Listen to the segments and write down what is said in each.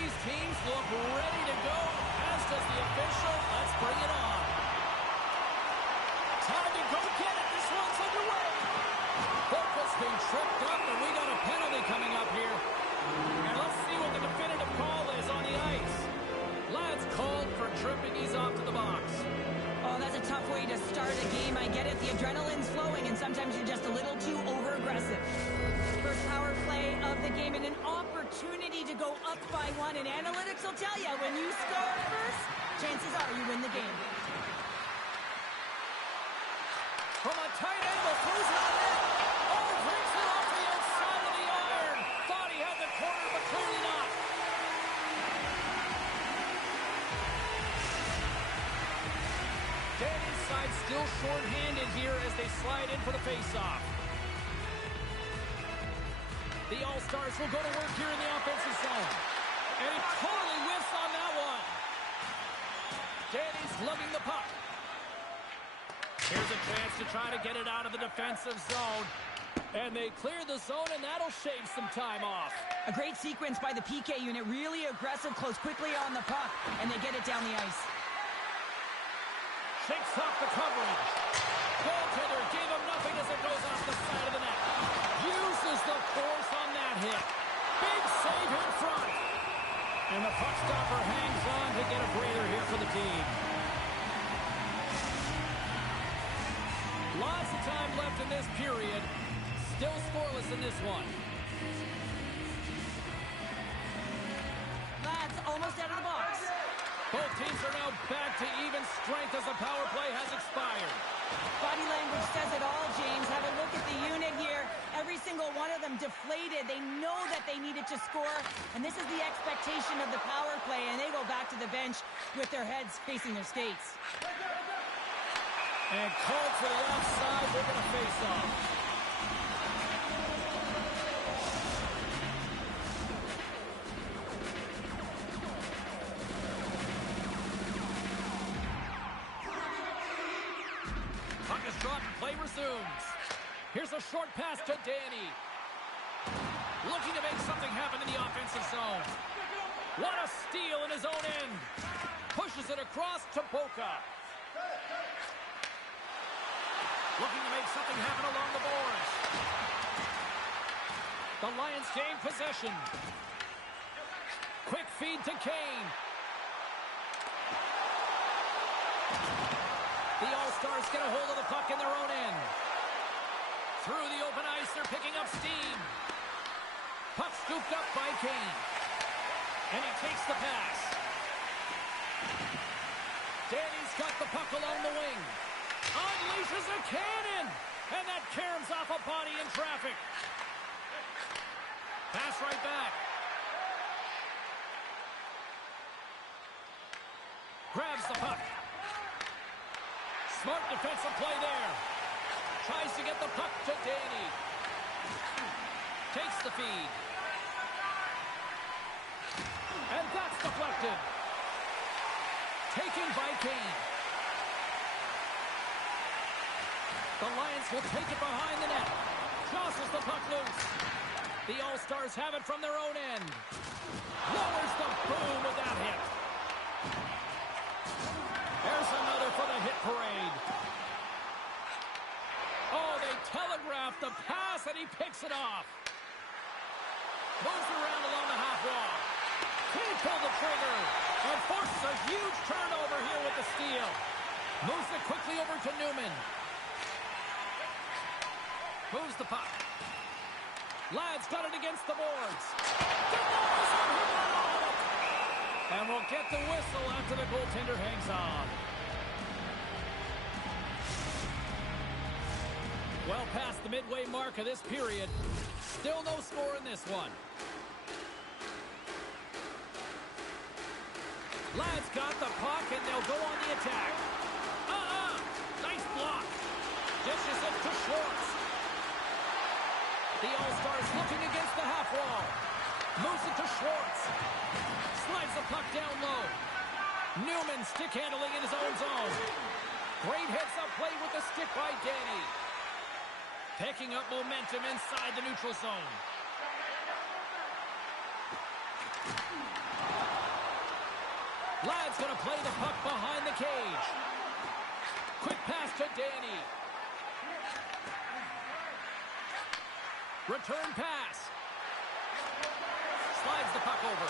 these teams look ready to go, as does the official. Let's bring it on. Time to go get it. This one's underway. Boca's been tripped up, and we got a penalty coming up here. And let's see what the definitive call is on the ice. Lads called for tripping. He's off to the box. Oh, that's a tough way to start a game. I get it. The adrenaline's flowing, and sometimes you're just a little too over-aggressive. First power play of the game, and an opportunity to go up by one. And analytics will tell you, when you score first, chances are you win the game. From a tight angle, throws it on net. Oh, brings it off the outside of the iron. Thought he had the corner, but clearly not. Danny's side still short-handed here as they slide in for the face-off. The All-Stars will go to work here in the offensive zone. And he totally whiffs on that one. Danny's lugging the puck. Here's a chance to try to get it out of the defensive zone. And they clear the zone, and that'll shave some time off. A great sequence by the PK unit. Really aggressive, close quickly on the puck, and they get it down the ice. Shakes off the coverage. Goaltender gave him nothing as it goes off the side of the net. Uses the force on that hit. Big save in front. And the puck stopper hangs on to get a breather here for the team. Lots of time left in this period. Still scoreless in this one. Lads almost out of the box. Both teams are now back to even strength as the power play has expired. Body language says it all, James. Have a look at the unit here. Every single one of them deflated. They know that they needed to score, and this is the expectation of the power play, and they go back to the bench with their heads facing their skates. And called for the offside. They're going to face off. Puck is dropped and play resumes. Here's a short pass to Danny. Looking to make something happen in the offensive zone. What a steal in his own end. Pushes it across to Boca. Looking to make something happen along the boards. The Lions gain possession. Quick feed to Kane. The All-Stars get a hold of the puck in their own end. Through the open ice, they're picking up steam. Puck scooped up by Kane. And he takes the pass. Danny's got the puck along the wing. Unleashes a cannon! And that caroms off a body in traffic. Pass right back. Grabs the puck. Smart defensive play there. Tries to get the puck to Danny. Takes the feed. And that's deflected. Taken by Kane. The Lions will take it behind the net. Jostles the puck loose. The All-Stars have it from their own end. Lowers the boom with that hit. There's another for the hit parade. Oh, they telegraph the pass, and he picks it off. Moves around along the half wall. Can't pull the trigger. And forces a huge turnover here with the steal. Moves it quickly over to Newman. Moves the puck. Lads got it against the boards. And we'll get the whistle after the goaltender hangs on. Well past the midway mark of this period. Still no score in this one. Lads got the puck and they'll go on the attack. Nice block. Dishes it to Schwartz. The All-Stars looking against the half wall. Moves it to Schwartz. Slides the puck down low. Newman stick handling in his own zone. Great heads-up play with the stick by Danny. Picking up momentum inside the neutral zone. Ladd's going to play the puck behind the cage. Quick pass to Danny. Return pass. Slides the puck over.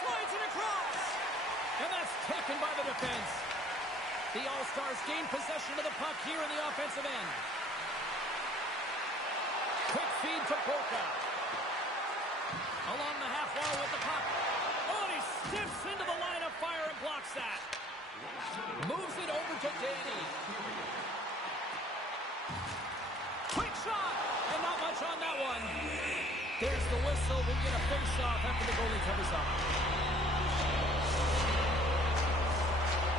Slides it across. And that's taken by the defense. The All-Stars gain possession of the puck here in the offensive end. Quick feed to Boca. Along the half wall with the puck. Oh, and he stiffs into the line of fire and blocks that. Moves it over to Danny. Quick shot, and not much on that one. There's the whistle. We'll get a face-off after the goalie covers up.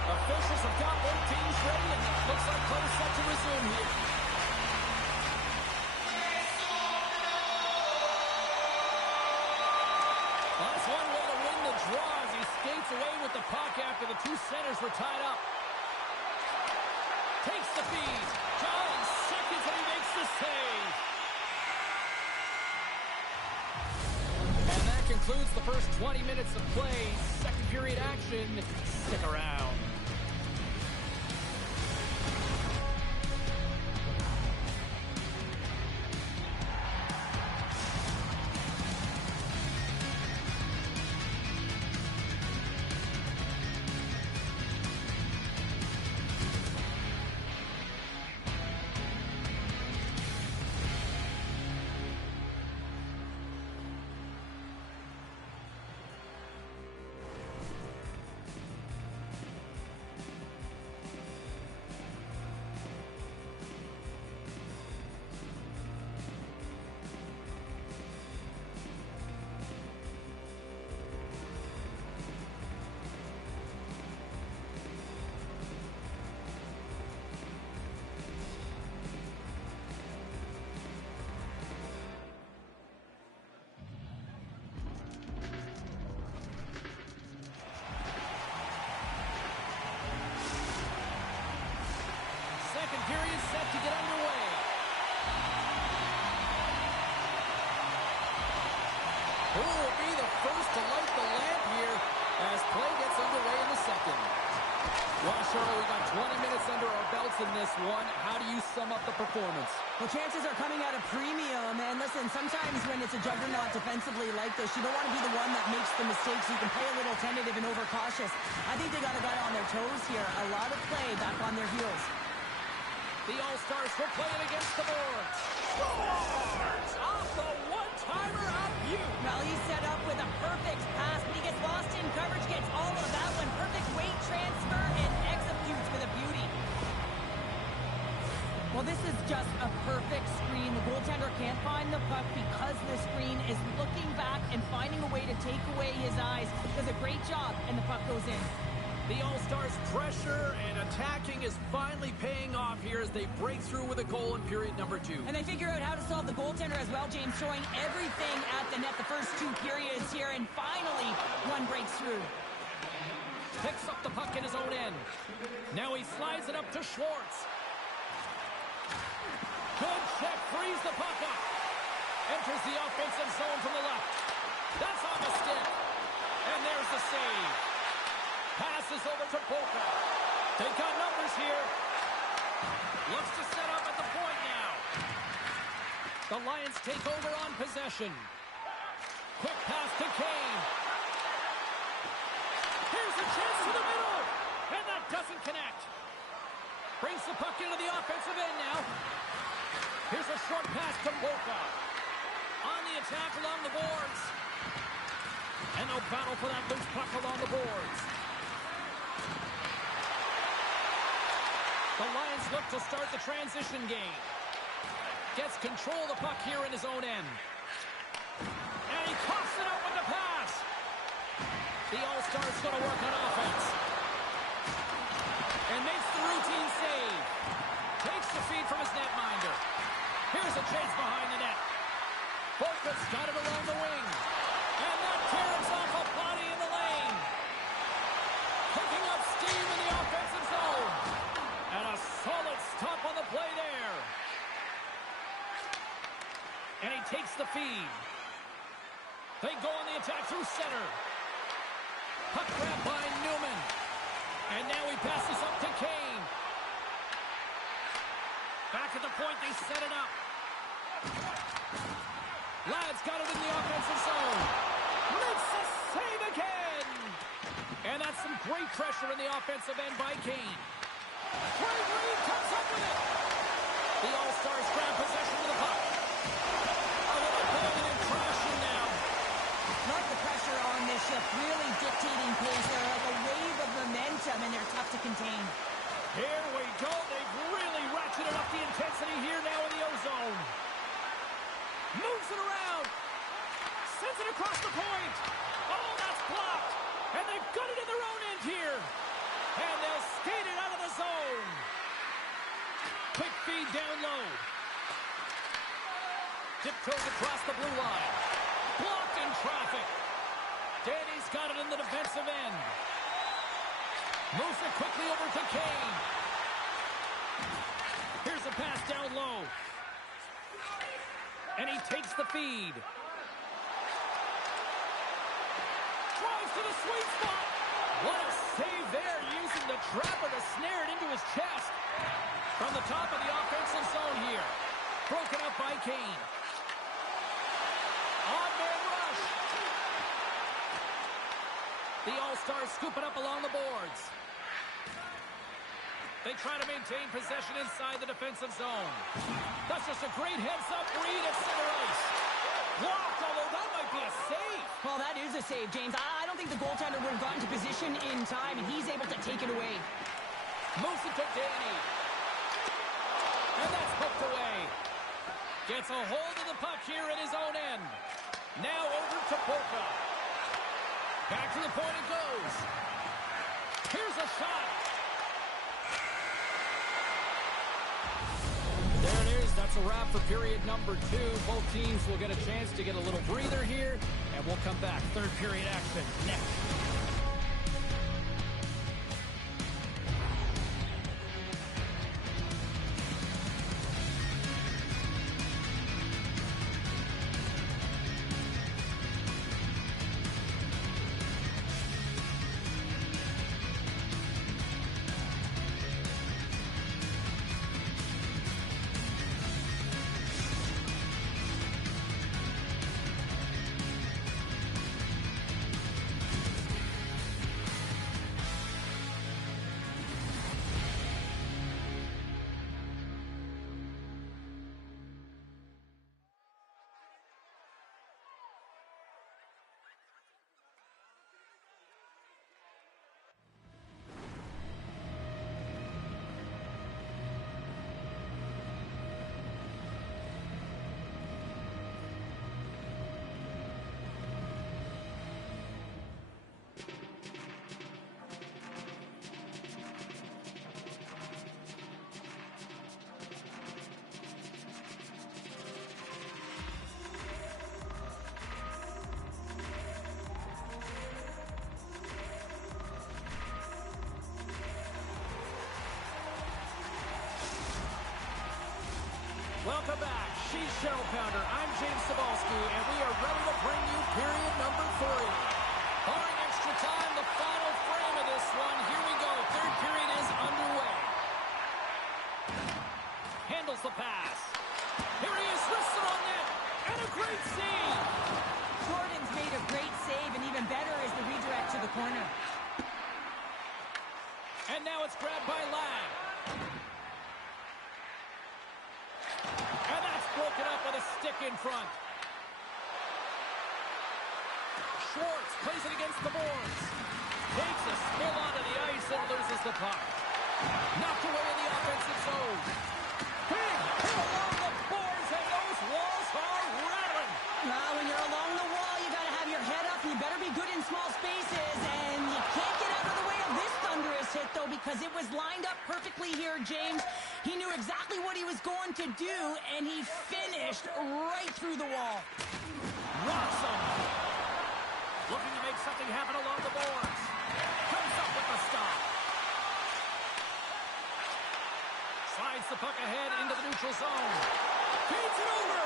Officials have got both teams ready, and it looks like play is set to resume here. Well, that's one way to win the draw as he skates away with the puck after the two centers were tied up. Takes the feed. John seconds, and he makes the save. And that concludes the first 20 minutes of play. Second period action. Stick around. Period set to get underway. Who will be the first to light the lamp here as play gets underway in the second? Well, Cheryl, we got 20 minutes under our belts in this one. How do you sum up the performance? Well, chances are coming at a premium, and listen, sometimes when it's a juggernaut defensively like this, you don't want to be the one that makes the mistakes. You can play a little tentative and overcautious. I think they got a guy on their toes here. A lot of play back on their heels. The All-Stars were playing against the boards. Scores! Off the one-timer of you. Well, he's set up with a perfect pass, but he gets lost in coverage, gets all of that one. Perfect weight transfer and executes with a beauty. Well, this is just a perfect screen. The goaltender can't find the puck because the screen is looking back and finding a way to take away his eyes. Does a great job, and the puck goes in. The All-Stars' pressure and attacking is finally paying off here as they break through with a goal in period number 2. And they figure out how to solve the goaltender as well, James, showing everything at the net the first 2 periods here, and finally one breaks through. Picks up the puck in his own end. Now he slides it up to Schwartz. Good check, frees the puck up. Enters the offensive zone from the left. That's on the stick. And there's the save. Passes over to Boca. They've got numbers here. Looks to set up at the point now. The Lions take over on possession. Quick pass to Kane. Here's a chance to the middle. And that doesn't connect. Brings the puck into the offensive end now. Here's a short pass to Boca. On the attack along the boards. And no battle for that loose puck along the boards. The Lions look to start the transition game. Gets control of the puck here in his own end. And he coughs it out with the pass. The All-Stars going to work on offense. And makes the routine save. Takes the feed from his netminder. Here's a chance behind the net. Boca's got it along the wing. And that tears off a body in the lane. Picking up steam in the offensive zone. And a solid stop on the play there. And he takes the feed. They go on the attack through center. Puck grab by Newman. And now he passes up to Kane. Back at the point, they set it up. Ladd's got it in the offensive zone. Makes the save again. And that's some great pressure in the offensive end by Kane. Great lead, comes up with it. The All-Stars grab possession of the puck. A little pulling and crashing now. Love the pressure on this shift, really dictating pace. They're like a wave of momentum, and they're tough to contain. Here we go. They've really ratcheted up the intensity here now in the O-zone. Moves it around. Sends it across the point. Oh, that's blocked. And they've got it in their own end here. And they'll skate it out of the zone. Quick feed down low. Tiptoes across the blue line. Blocked in traffic. Danny's got it in the defensive end. Moves it quickly over to Kane. Here's a pass down low. And he takes the feed. Drives to the sweet spot. What a save there, using the trapper to snare it into his chest. From the top of the offensive zone here. Broken up by Kane. Odd man rush. The All-Stars scoop it up along the boards. They try to maintain possession inside the defensive zone. That's just a great heads-up read at center ice. Blocked, although that might be a save. Well, that is a save, James. I don't think the goaltender would have gotten to position in time, and he's able to take it away. Moves it to Danny. And that's hooked away. Gets a hold of the puck here at his own end. Now over to Boca. Back to the point it goes. Here's a shot. There it is. That's a wrap for period number 2. Both teams will get a chance to get a little breather here, and we'll come back. Third period action next. Welcome back. She's Cheryl Pounder. I'm James Cebulski, and we are ready to bring you period number 3. Barring extra time, the final frame of this one. Here we go. Third period is underway. Handles the pass. Here he is, wrists it on net. And a great save. Jordan's made a great save, and even better is the redirect to the corner. And now it's grabbed by Ladd. And that's broken up with a stick in front. Schwartz plays it against the boards. Takes a spill onto the ice and loses the puck. Knocked away in the offensive zone. Big hit along the boards, and those walls are rattling. Well, when you're along the wall, you got to have your head up. You better be good in small spaces, and you can't get out of the way of this thunderous hit, though, because it was lined up perfectly here, James. He knew exactly what he was going to do, and he finished right through the wall. Rocks him. Looking to make something happen along the boards. Comes up with the stop. Slides the puck ahead into the neutral zone. Feeds it over.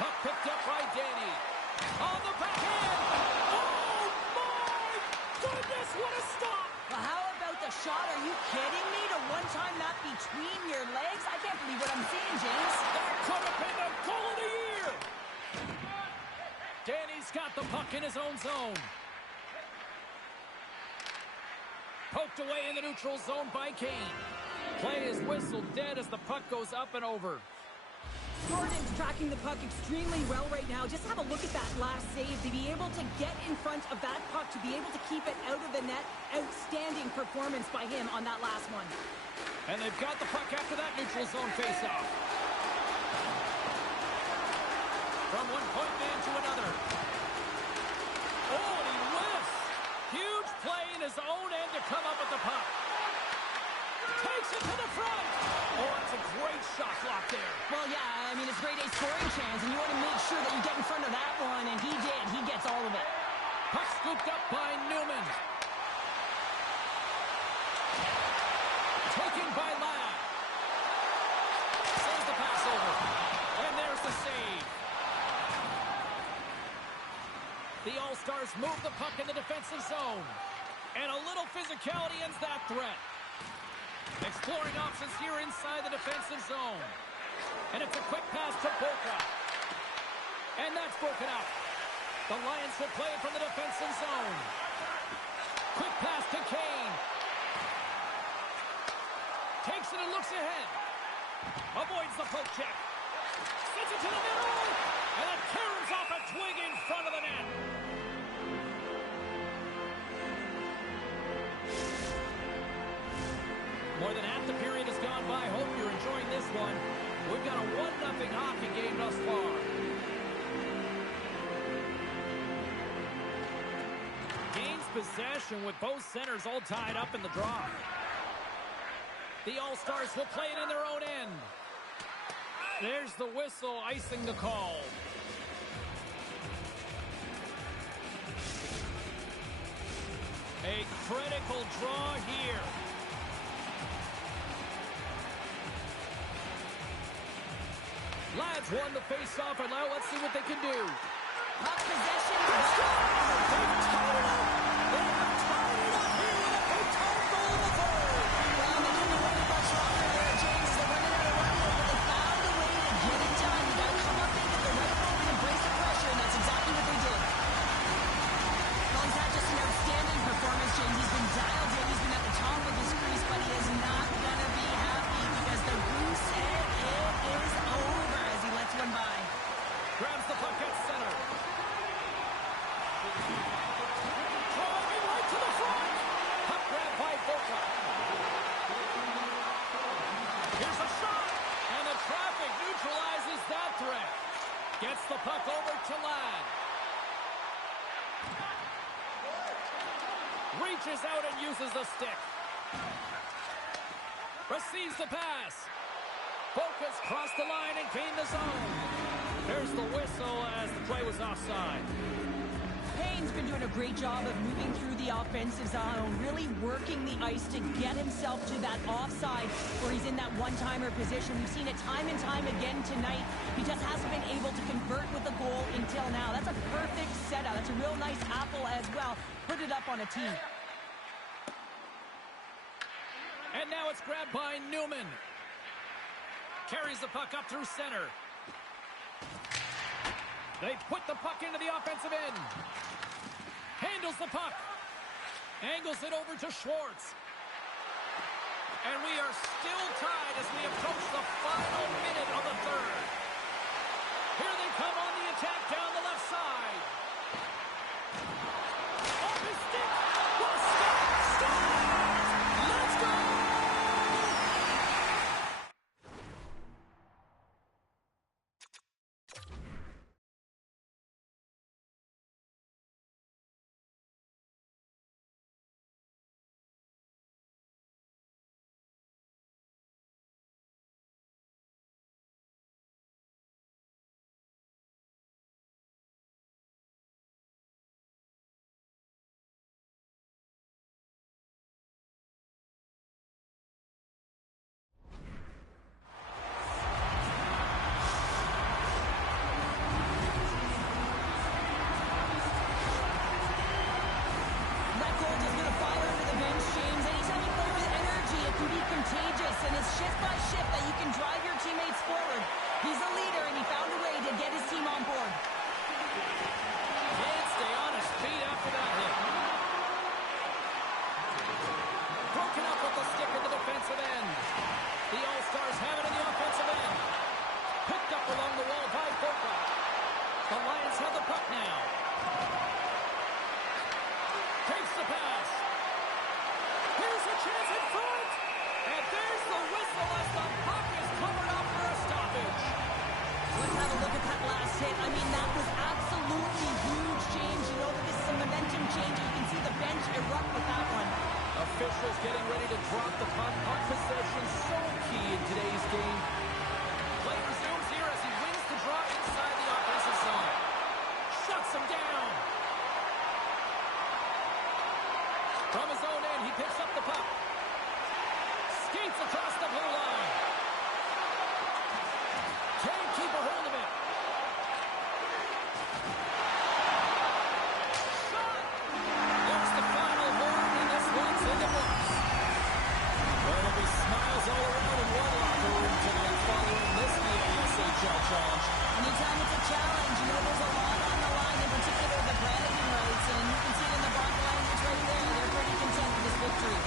Puck picked up by Danny. On the backhand. Oh, my goodness, what a stop. Well, how about the shot? Are you kidding me? To one-time that between your legs? I can't believe what I'm seeing, James. That could have been the goal of the year. Danny's got the puck in his own zone. Poked away in the neutral zone by Kane. Play is whistled dead as the puck goes up and over. Jordan's tracking the puck extremely well right now. Just have a look at that last save. To be able to get in front of that puck, to be able to keep it out of the net. Outstanding performance by him on that last one. And they've got the puck after that neutral zone faceoff. From one point man to another. Oh, and he lifts. Huge play in his own end to come up with the puck. Takes it to the front. Oh, that's a great shot block there. Well, yeah, I mean, it's grade A scoring chance, and you want to make sure that you get in front of that one, and he did. He gets all of it. Puck scooped up by Newman. Taken by Ladd. Sends the pass over. And there's the save. The All-Stars move the puck in the defensive zone. And a little physicality ends that threat. Exploring options here inside the defensive zone. And it's a quick pass to Boca. And that's broken out. The Lions will play it from the defensive zone. Quick pass to Kane. Takes it and looks ahead. Avoids the poke check. Sends it to the middle. And it tears off a twig in front of the net. More than half the period has gone by. Hope you're enjoying this one. We've got a 1-0 hockey game thus far. Gains possession with both centers all tied up in the draw. The All-Stars will play it in their own end. There's the whistle icing the call. A critical draw here. Lads won the face-off, and now let's see what they can do. Puck possession. They've tied it up. They have tied it up here with a big-time goal in the third. Well, they couldn't have waited much longer there, James. They're running out of runway, but they found a way to get it done. You got to come up in at the right moment and brace the pressure, and that's exactly what they did. Well, he's had just an outstanding performance, James. He's been dialed in. He's been at the top of his crease, but he is not going to be happy because the goose egg is over as he lets one by. Grabs the puck at center. Driving right to the front. Puck grab by Boca. Here's a shot. And the traffic neutralizes that threat. Gets the puck over to Ladd. Reaches out and uses the stick. Receives the pass. Boca's crossed the line and gained the zone. There's the whistle as the play was offside. Payne's been doing a great job of moving through the offensive zone, really working the ice to get himself to that offside where he's in that one-timer position. We've seen it time and time again tonight. He just hasn't been able to convert with a goal until now. That's a perfect setup. That's a real nice apple as well. Put it up on a tee. And now it's grabbed by Newman. Carries the puck up through center. They put the puck into the offensive end. Handles the puck. Angles it over to Schwartz. And we are still tied as we approach the final minute of the third. Here they come on the attack down the left side. Off his stick. What a stick. Scores! Let's go! officials getting ready to drop the puck. Puck possession so key in today's game. Play resumes here as he wins the draw inside the offensive zone. Shuts him down. From his own end, he picks up the puck. Skates across the blue line. Can't keep a hold of it. Shot! There's the final horn, and this one's in the books. Well, there'll be smiles all around in one locker room tonight following this EASHL challenge. Anytime it's a challenge, you know there's a lot on the line, in particular the bragging rights, and you can see it in the body language right there. They're pretty content with this victory.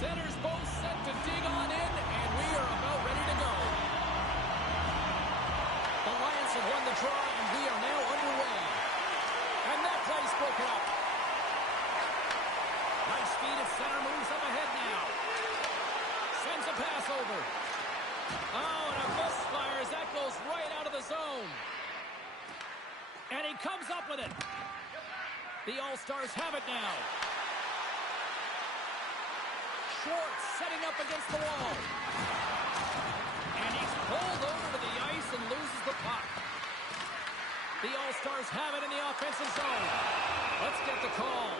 Centers both set to dig on in, and we are about ready to go. The Lions have won the draw, and we are now underway. And that play's broken up. goes right out of the zone. And he comes up with it. The All-Stars have it now. Schwartz setting up against the wall. And he's pulled over to the ice and loses the puck. The All-Stars have it in the offensive zone. Let's get the call.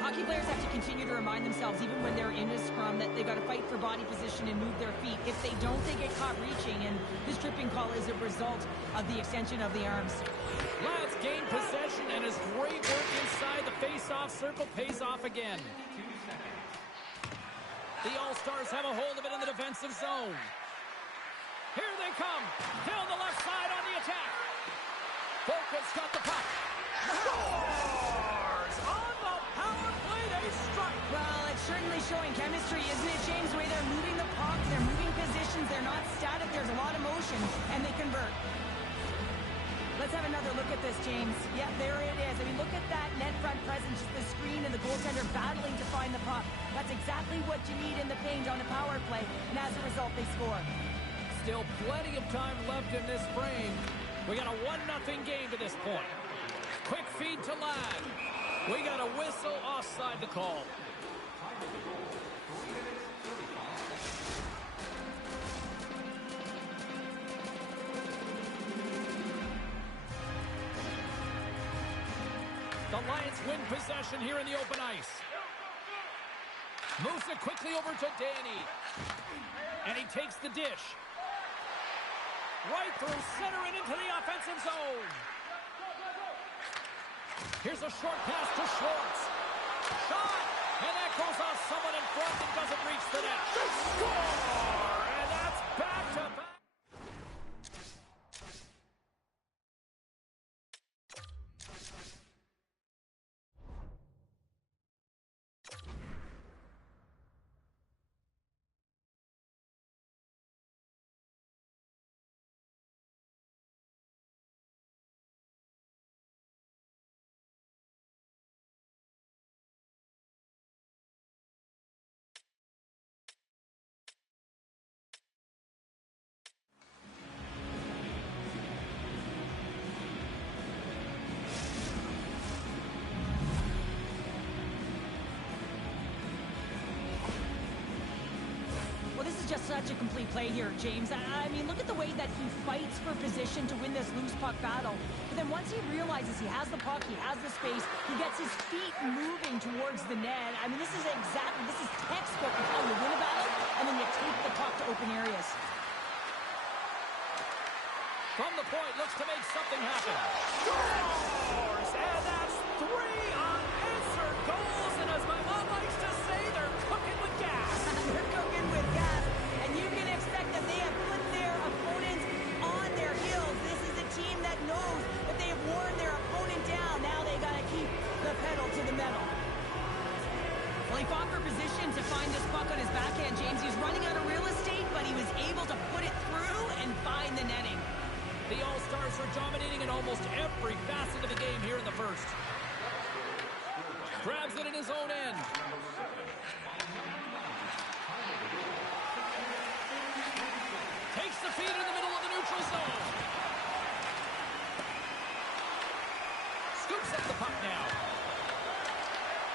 Hockey players have to continue to remind themselves, even when they're in a scrum, that they got to fight for body position and move their feet. If they don't, they get caught reaching, and this tripping call is a result of the extension of the arms. Lads gain possession, and his great work inside the face-off circle pays off again. The All-Stars have a hold of it in the defensive zone. Here they come. Down the left side on the attack. Boca's got the puck. Scores! On the power play, they strike. Well, it's certainly showing chemistry, isn't it, James? The way they're moving the puck, they're moving positions, they're not static, there's a lot of motion, and they convert. Let's have another look at this, James. Yeah, there it is. I mean, look at that net front presence, the screen and the goaltender battling to find the puck. That's exactly what you need in the paint on a power play, and as a result, they score. Still plenty of time left in this frame. We got a 1-0 game to this point. Quick feed to Ladd. We got a whistle offside the call. The Lions win possession here in the open ice. Moves it quickly over to Danny. And he takes the dish. Right through center and into the offensive zone. Here's a short pass to Schwartz. Shot! And that goes off someone in front and doesn't reach the net. Score! And that's back-to-back. Just such a complete play here, James. I mean, look at the way that he fights for position to win this loose puck battle. But then once he realizes he has the puck, he has the space, he gets his feet moving towards the net. I mean, this is textbook of how you win a battle, and then you take the puck to open areas. From the point, looks to make something happen. Scores! And that's 3 unanswered goals, and as my mom likes to say, they're cooking with gas. They're cooking with gas. And you can expect that they have put their opponents on their heels. This is a team that knows that they have worn their opponent down. Now they got to keep the pedal to the metal. Well, he fought for position to find this puck on his backhand, James. He was running out of real estate, but he was able to put it through and find the netting. The All-Stars are dominating in almost every facet of the game here in the first. Grabs it in his own end. Takes the feed in the middle of the neutral zone. Scoops up the puck now.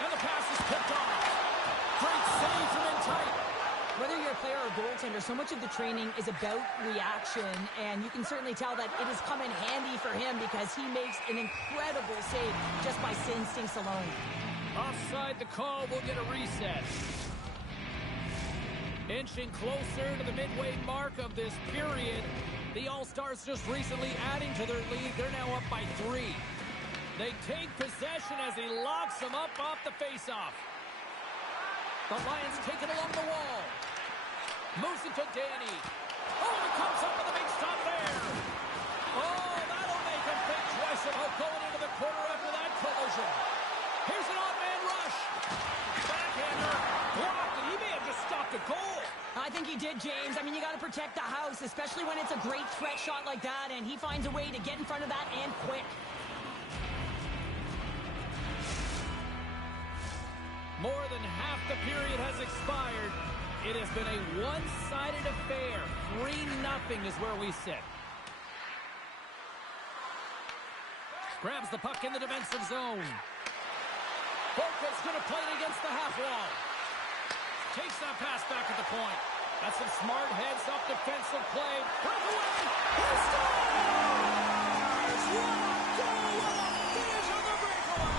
And the pass is picked off. Great save from in tight. Whether you're a player or goaltender, so much of the training is about reaction, and you can certainly tell that it has come in handy for him because he makes an incredible save just by instincts alone. Offside the call, will get a reset. Inching closer to the midway mark of this period. The All-Stars just recently adding to their lead. They're now up by 3. They take possession as he locks them up off the faceoff. The Lions take it along the wall. Moves it to Danny. Oh, he comes up with a big stop there. Oh, that'll make him think twice about going into the corner after that collision. Here's an odd-man rush. Backhander blocked, and he may have just stopped a goal. I think he did, James. I mean, you got to protect the house, especially when it's a great threat shot like that, and he finds a way to get in front of that and quick. More than half the period has expired. It has been a one-sided affair. 3-0 is where we sit. Grabs the puck in the defensive zone. Boca's going to play it against the half wall. Takes that pass back at the point. That's some smart heads-up defensive play. Breakaway! He scores! What a goal! What a finish on the breakaway!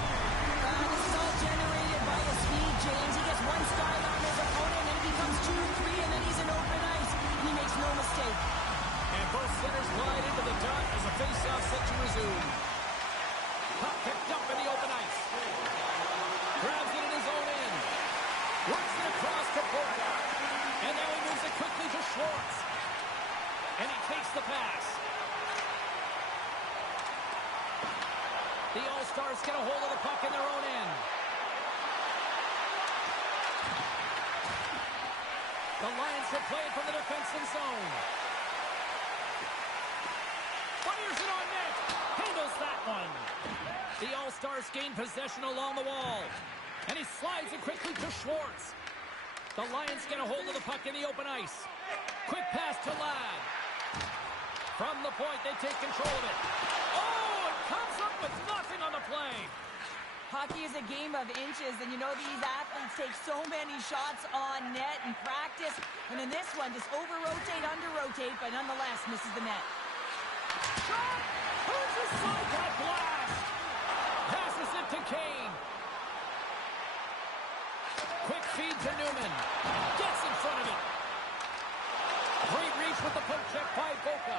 This is all generated by his speed, James. He gets one style on his opponent, and it becomes 2-3, and then he's in open ice. And he makes no mistake. And both centers glide into the dot as a face-off set to resume. Puck picked up in the open ice. Grabs it in his own end. Works it across to Boca. And now he moves it quickly to Schwartz. And he takes the pass. The All-Stars get a hold of the puck in their own end. The Lions will play it from the defensive zone. Fires it on net. Handles that one. The All-Stars gain possession along the wall. And he slides it quickly to Schwartz. The Lions get a hold of the puck in the open ice. Quick pass to Ladd. From the point, they take control of it. Oh, it comes up with nothing on the play. Hockey is a game of inches, and you know these athletes take so many shots on net in practice. And in this one, just over-rotate, under-rotate, but nonetheless misses the net. Shot! Who's aside that blast? Passes it to Kane. Quick feed to Newman. Gets in front of it. Great reach with the poke check by Boca.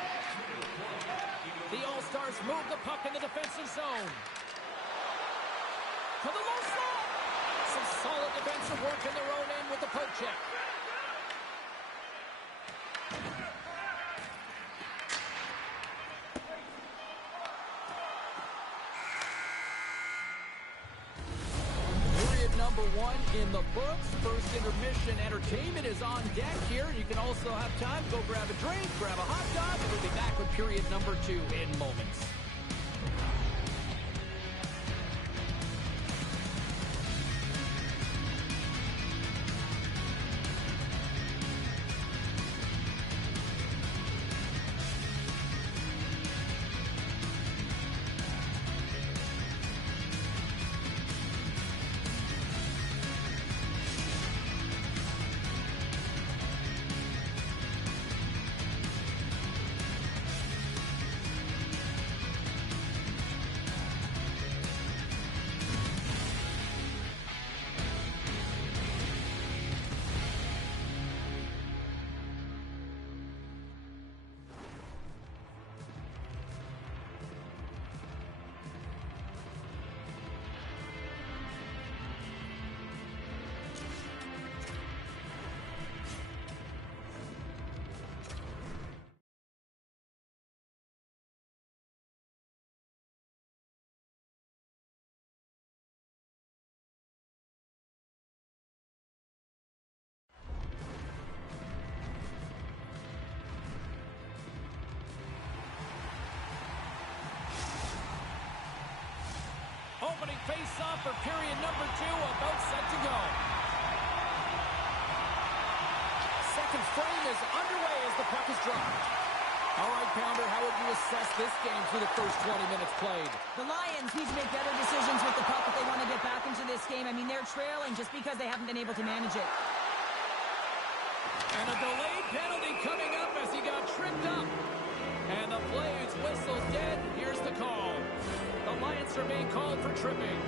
The All-Stars move the puck in the defensive zone. To the low slot. Some solid defensive work in their own end with the poke check. Number one in the books. First intermission entertainment is on deck here. You can also have time to go grab a drink, grab a hot dog, and we'll be back with period number 2 in moments. Opening face-off for period number 2, about set to go. Second frame is underway as the puck is dropped. All right, Pounder, how would you assess this game through the first 20 minutes played? The Lions need to make better decisions with the puck if they want to get back into this game. I mean, they're trailing just because they haven't been able to manage it. And a delayed penalty coming up as he got tripped up. And the play's whistle's dead. Here's the call. The Lions are being called for tripping.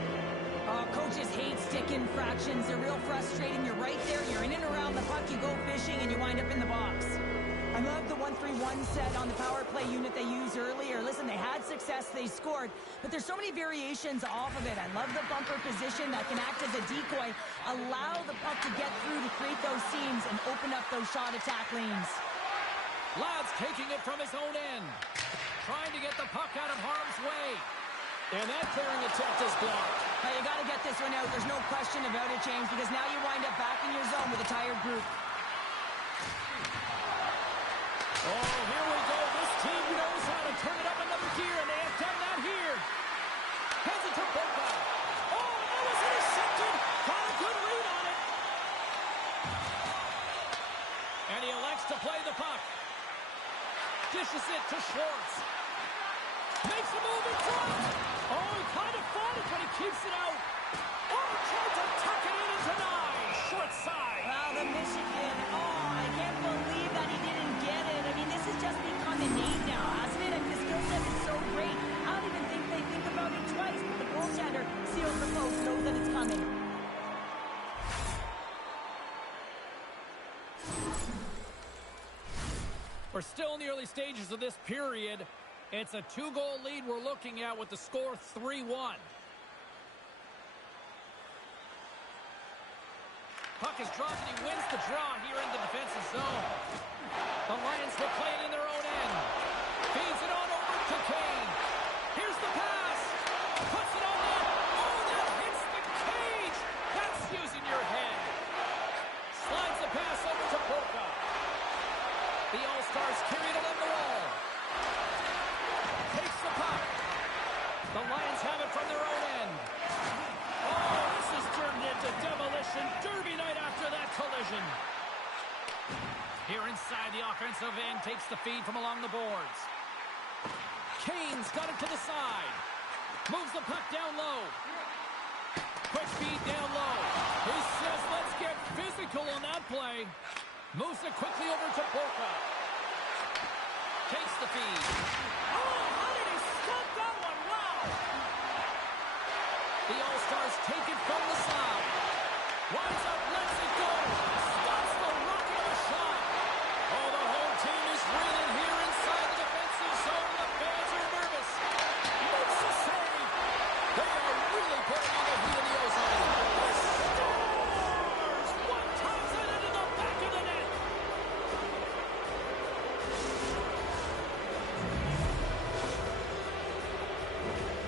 Coaches hate stick infractions. They're real frustrating. You're right there. You're in and around the puck. You go fishing, and you wind up in the box. I love the 1-3-1 set on the power play unit they used earlier. Listen, they had success. They scored. But there's so many variations off of it. I love the bumper position that can act as a decoy. Allow the puck to get through to create those seams and open up those shot attack lanes. Ladd's taking it from his own end. Trying to get the puck out of harm's way. And that clearing attempt is blocked. Now you got to get this one out. There's no question about it, James, because now you wind up back in your zone with a tired group. Oh, here we go. This team knows how to turn it up another gear, and they have done that here. Hands it to Boca. Oh, that was intercepted. Got a good read on it. looks to play the puck. Dishes it to Schwartz. Makes a move in front. Oh, he kind of fought it, but he keeps it out. Oh, tried to tuck it in into nine. Short side. Wow, the Michigan. Oh, I can't believe that he didn't get it. I mean, this has just become innate now, hasn't it? I mean, the skill set is so great. I don't even think they think about it twice, but the goaltender seals the post, knows that it's coming. We're still in the early stages of this period. It's a 2-goal lead we're looking at with the score 3-1. Puck is dropped and he wins the draw here in the defensive zone. The Lions will play it in their own end. Feeds it on over to Kane. Here's the pass. Puts it on net. Oh, that hits the cage. That's using your head. Slides the pass over to Polka. The All-Stars carry it along the wall. Takes the puck. The Lions have it from their own end. Oh, this has turned into demolition derby night after that collision. Here inside the offensive end, takes the feed from along the boards. Kane's got it to the side. Moves the puck down low. Quick feed down low. He says, let's get physical on that play. Moves it quickly over to Polka. Takes the feed. Oh, how did he stop that one? Wow! The All-Stars take it from the side. Winds up, lets it go. Stops the rocket of a shot. Oh, the whole team is reeling here inside the defensive zone. The fans are nervous. Makes the save. They are really putting on the heat of the ozone. The Stars! One times it into the back of the net.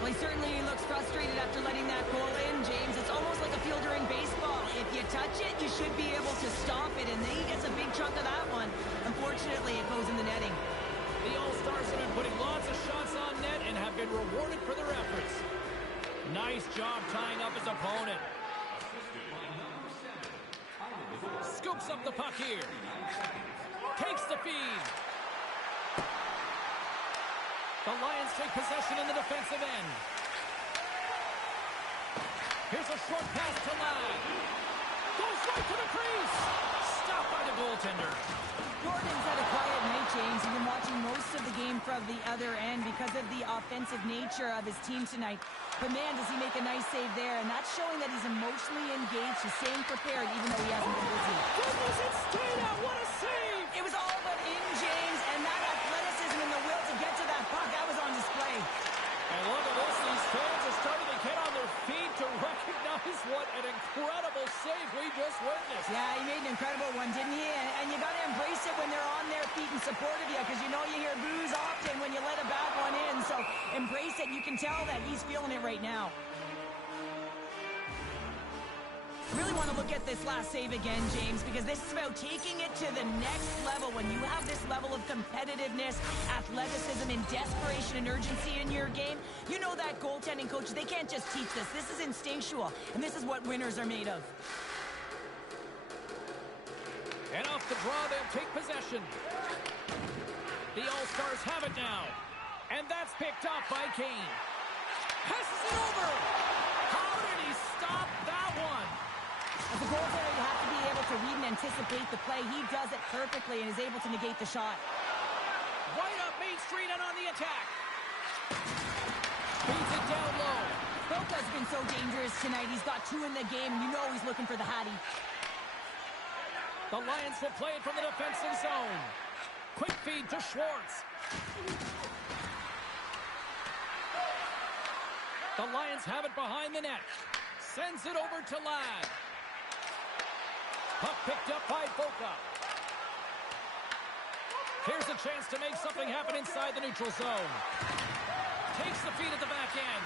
Well, he certainly looks frustrated after letting that goal in, James. It's almost like a fielder in baseball. If you touch it, you should be able to stop it, and then he gets a big chunk of that one. Unfortunately, it goes in the netting. The All-Stars have been putting lots of shots on net and have been rewarded for their efforts. Nice job tying up his opponent. Scoops up the puck here. Takes the feed. The Lions take possession in the defensive end. Here's a short pass to Ladd. Goes right to the crease. Stopped by the goaltender. Jordan's had a quiet night, James. He's been watching most of the game from the other end because of the offensive nature of his team tonight. But man, does he make a nice save there, and that's showing that he's emotionally engaged. He's staying prepared even though he hasn't been busy. Goodness, it stayed out. What a save! It was all but in, James, and that athleticism and the will to get to that puck, that was on display. And look at this. These fans are starting to get on their feet to recognize what an incredible save we just witnessed. Yeah, he made an incredible one, didn't he? And you got to embrace it when they're on their feet in support of you, because you know you hear boos often when you let a bad one in. So embrace it. You can tell that he's feeling it right now. Really want to look at this last save again, James, because this is about taking it to the next level. When you have this level of competitiveness, athleticism, and desperation and urgency in your game, you know that goaltending coaches, they can't just teach this. This is instinctual, and this is what winners are made of. And off the draw, they'll take possession. The All-Stars have it now. And that's picked up by Kane. Passes it over. How did he stop that one? As a goaltender, you have to be able to read and anticipate the play. He does it perfectly and is able to negate the shot. Right up Main Street and on the attack. Beats it down low. Polka's been so dangerous tonight. He's got two in the game, and you know he's looking for the Hattie. The Lions will play it from the defensive zone. Quick feed to Schwartz. The Lions have it behind the net. Sends it over to Ladd. Puck picked up by Polka. Here's a chance to make something happen inside the neutral zone. Takes the feed at the back end.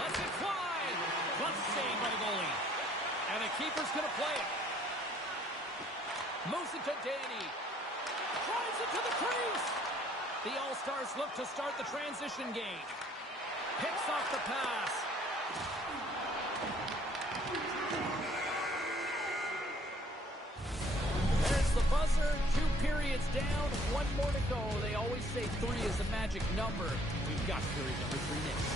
Lets it fly. One save by the goalie. And the keeper's going to play it. Moves it to Danny. Drives it to the crease. The All-Stars look to start the transition game. Picks off the pass. There's the buzzer. 2 periods down, one more to go. They always say 3 is a magic number. We've got period number 3 next.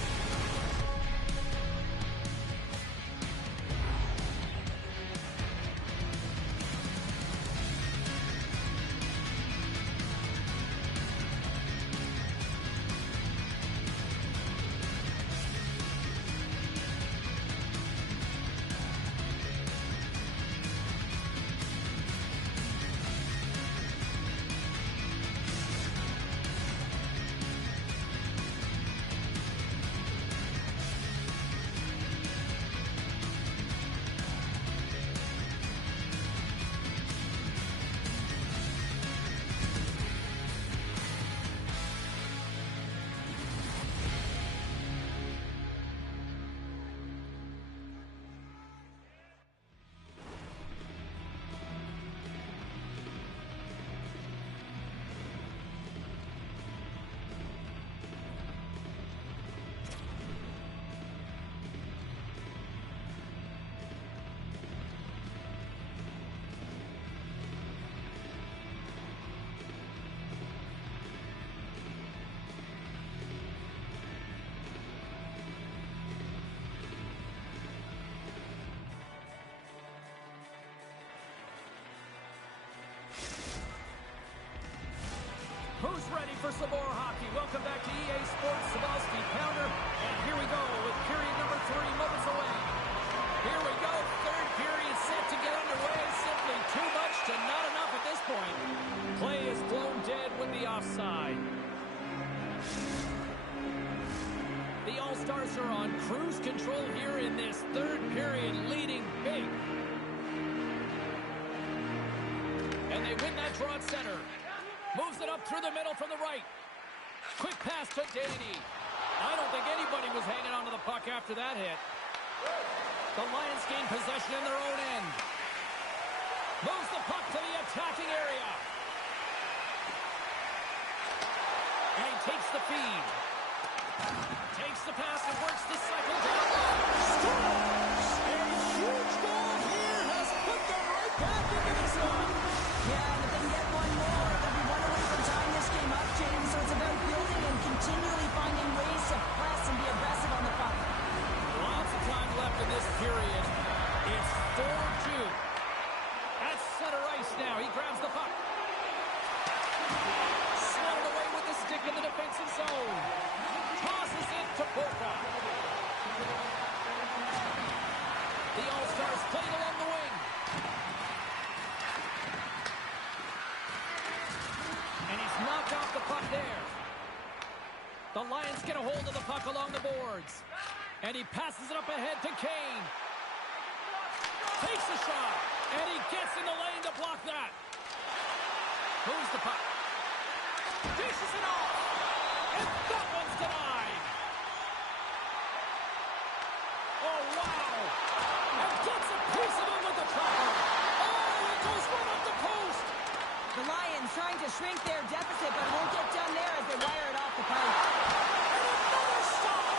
Who's ready for some more hockey? Welcome back to EA Sports Sabalski Pounder. And here we go with period number 3 moments away. Here we go. Third period set to get underway. Simply too much to not enough at this point. Play is blown dead with the offside. The All-Stars are on cruise control here in this third period, leading big. And they win that draw at center. Moves it up through the middle from the right. Quick pass to Danny. I don't think anybody was hanging on to the puck after that hit. The Lions gain possession in their own end. Moves the puck to the attacking area. And he takes the feed. Takes the pass and works the cycle down. Scores! A huge goal here has put them right back into this one. Yeah, and if they can get one more, they'll be one away from tying this game up, James. So it's about building and continually finding ways to press and be aggressive on the puck. Lots of time left in this period. It's 4-2. At center ice now. He grabs the puck. Slotted away with the stick in the defensive zone. Tosses it to Polka. The All-Stars played along the wing. And he's knocked off the puck there. The Lions get a hold of the puck along the boards. And he passes it up ahead to Kane. Takes a shot. And he gets in the lane to block that. Moves the puck. Dishes it off. And that one's denied. Oh, wow. And gets a piece of it with the chopper. Oh, it goes right up the post. The Lions trying to shrink their deficit, but won't get done there as they wire it off the pipe. And another stop.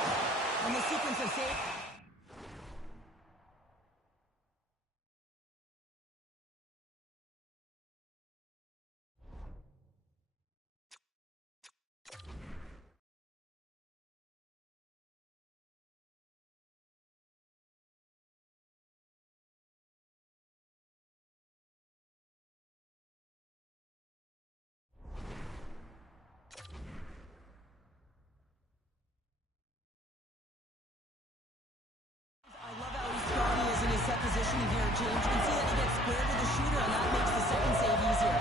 And the sequence of saves. Positioning here, James. You can see that he gets squared with the shooter, and that makes the second save easier.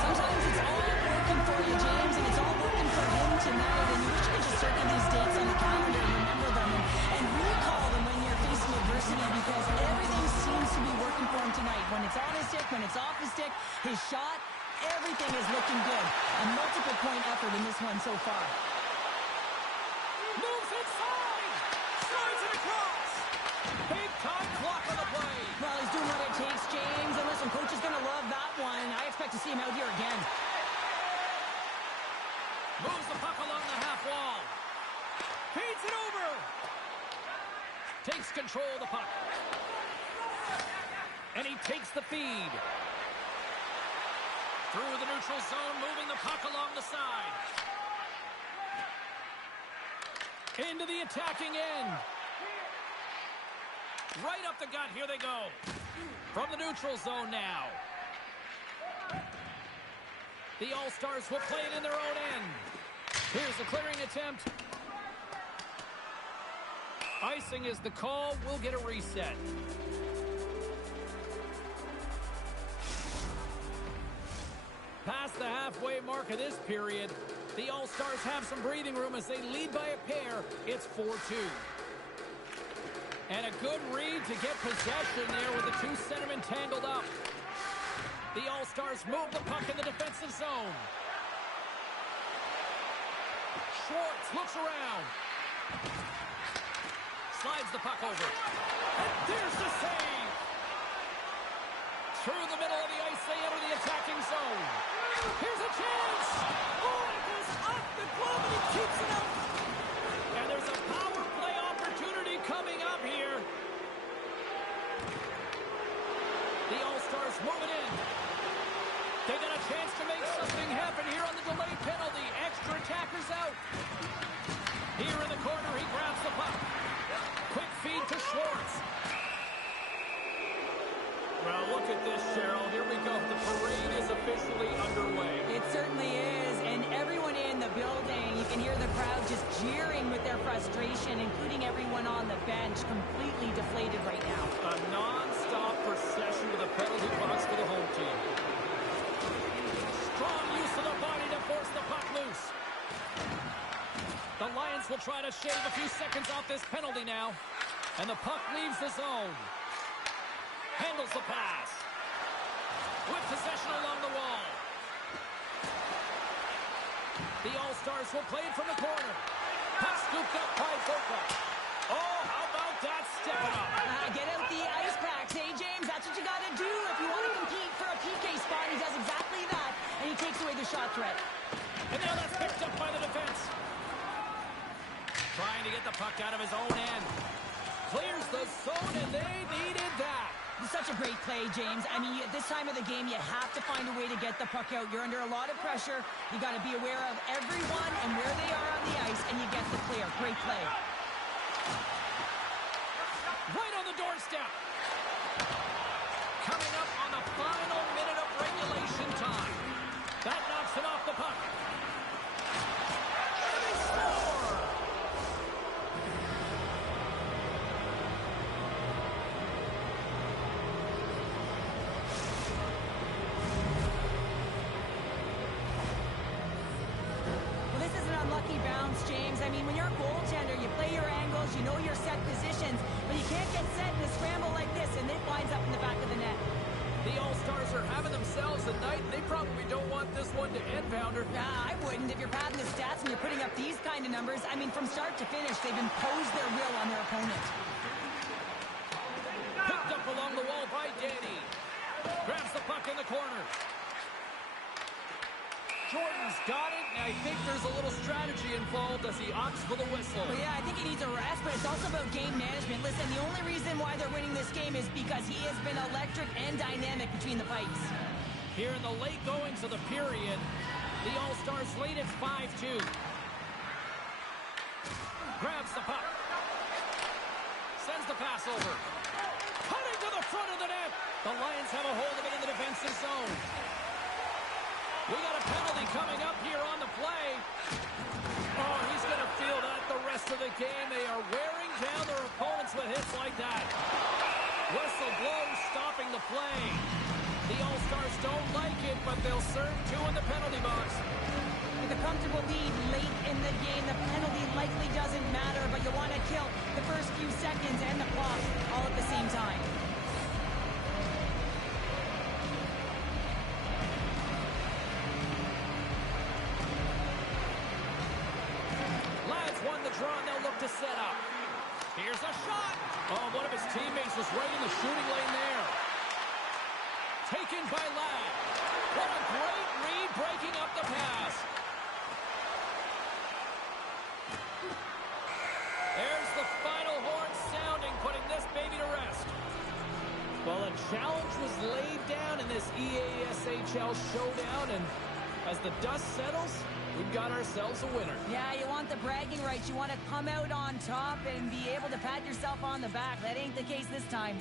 Sometimes it's all working for you, James, and it's all working for him tonight. And you wish you could just circle these dates on the calendar and remember them and recall them when you're facing adversity, because everything seems to be working for him tonight. When it's on his stick, when it's off his stick, his shot, everything is looking good. A multiple point effort in this one so far. Moves inside! Slides it across! Big time clock on the play! Well, he's doing what it takes, James. And listen, coach is going to love that one. I expect to see him out here again. Moves the puck along the half wall. Feeds it over! Takes control of the puck. And he takes the feed. Through the neutral zone, moving the puck along the side. Into the attacking end. Right up the gut. Here they go. From the neutral zone now. The All-Stars will play it in their own end. Here's the clearing attempt. Icing is the call. We'll get a reset. Past the halfway mark of this period, the All-Stars have some breathing room as they lead by a pair. It's 4-2. And a good read to get possession there with the two centermen tangled up. The All-Stars move the puck in the defensive zone. Schwartz looks around. Slides the puck over. And there's the save. Through the middle of the ice, they enter the attacking zone. Here's a chance. Oh, it goes off the glove and he keeps it up. And there's a power play opportunity coming up here. The All-Stars moving in. They got a chance to make something happen here on the delayed penalty. Extra attackers out. Here in the corner, he grabs the puck. Quick feed to Schwartz. Well, look at this, Cheryl. Here we go. The parade is officially underway. It certainly is, and everyone in the building, you can hear the crowd just jeering with their frustration, including everyone on the bench, completely deflated right now. A non-stop procession to the penalty box for the home team. Strong use of the body to force the puck loose. The Lions will try to shave a few seconds off this penalty now, and the puck leaves the zone. Handles the pass. With possession along the wall. The All-Stars will play it from the corner. Puck scooped up by Boca. Oh, how about that stepping up? Get out the ice packs, hey, James? That's what you got to do if you want to compete for a PK spot. He does exactly that, and he takes away the shot threat. And now that's picked up by the defense. Trying to get the puck out of his own end. Clears the zone, and they needed that. Such a great play, James. I mean, at this time of the game, you have to find a way to get the puck out. You're under a lot of pressure. You got to be aware of everyone and where they are on the ice, and you get the clear. Great play. Right on the doorstep. Coming up on the final minute of regulation time. That knocks him off the puck. And they score! Unlucky bounce, James. I mean, when you're a goaltender, you play your angles, you know your set positions, but you can't get set in a scramble like this, and it winds up in the back of the net. The All-Stars are having themselves a night. They probably don't want this one to end, Pounder. Nah, I wouldn't. If you're padding the stats and you're putting up these kind of numbers, I mean, from start to finish, they've imposed their will on their opponent. Picked up along the wall by Danny. Grabs the puck in the corner. Jordan's got it, and I think there's a little strategy involved as he opts for the whistle. Well, yeah, I think he needs a rest, but it's also about game management. Listen, the only reason why they're winning this game is because he has been electric and dynamic between the pipes. Here in the late goings of the period, the All-Stars lead at 5-2. Grabs the puck. Sends the pass over. Cutting to the front of the net. The Lions have a hold of it in the defensive zone. We got a penalty coming up here on the play. Oh, he's going to feel that the rest of the game. They are wearing down their opponents with hits like that. Whistle blows, stopping the play. The All-Stars don't like it, but they'll serve two in the penalty box. With a comfortable lead late in the game, the penalty likely doesn't matter, but you want to kill the first few seconds and the clock all at the same time. Draw, and they'll look to set up. Here's a shot. Oh, one of his teammates was right in the shooting lane there. Taken by Ladd. What a great read, breaking up the pass. There's the final horn sounding, putting this baby to rest. Well, a challenge was laid down in this EASHL NHL showdown, and as the dust settles, we've got ourselves a winner. Yeah, you want the bragging rights. You want to come out on top and be able to pat yourself on the back. That ain't the case this time.